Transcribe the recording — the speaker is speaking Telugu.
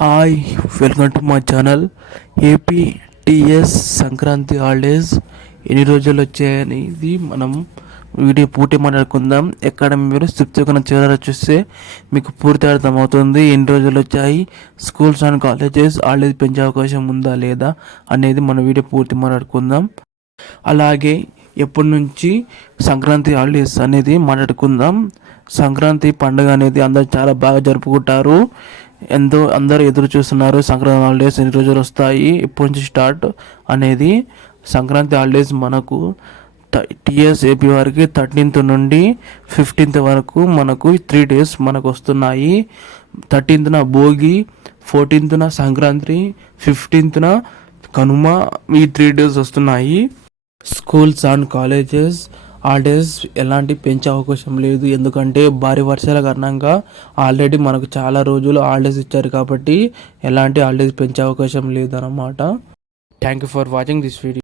Hi, welcome to my channel. APTS Sankranti holidays ఎన్ని రోజులు వచ్చాయనేది మనం వీడియో పూర్తి మాట్లాడుకుందాం. ఎక్కడ మీరు స్క్రిప్ట్ చివర చూస్తే మీకు పూర్తి అర్థమవుతుంది. ఎన్ని రోజులు వచ్చాయి, స్కూల్స్ అండ్ కాలేజెస్ హాలిడేస్ పెంచే అవకాశం ఉందా లేదా అనేది మన వీడియో పూర్తి మాట్లాడుకుందాం. అలాగే ఎప్పటి నుంచి సంక్రాంతి హాలిడేస్ అనేది మాట్లాడుకుందాం. సంక్రాంతి పండుగ అనేది అందరూ చాలా బాగా జరుపుకుంటారు. అందరూ ఎదురు చూస్తున్నారు సంక్రాంతి హాలిడేస్ ఎన్ని రోజులు వస్తాయి, ఎప్పటి నుంచి స్టార్ట్ అనేది. సంక్రాంతి హాలిడేస్ మనకు టీఎస్ ఏపీ వారికి 13th నుండి 15th వరకు మనకు 3 days మనకు వస్తున్నాయి. 13th Bhogi, 14th Sankranti, 15th Kanuma, ఈ 3 days వస్తున్నాయి. స్కూల్స్ అండ్ కాలేజెస్ హాలిడేస్ ఎలాంటి పెంచే అవకాశం లేదు, ఎందుకంటే భారీ వర్షాల కారణంగా ఆల్రెడీ మనకు చాలా రోజులు హాలిడేస్ ఇచ్చారు కాబట్టి ఎలాంటి హాలిడేస్ పెంచే అవకాశం లేదన్నమాట. Thank you for watching this video.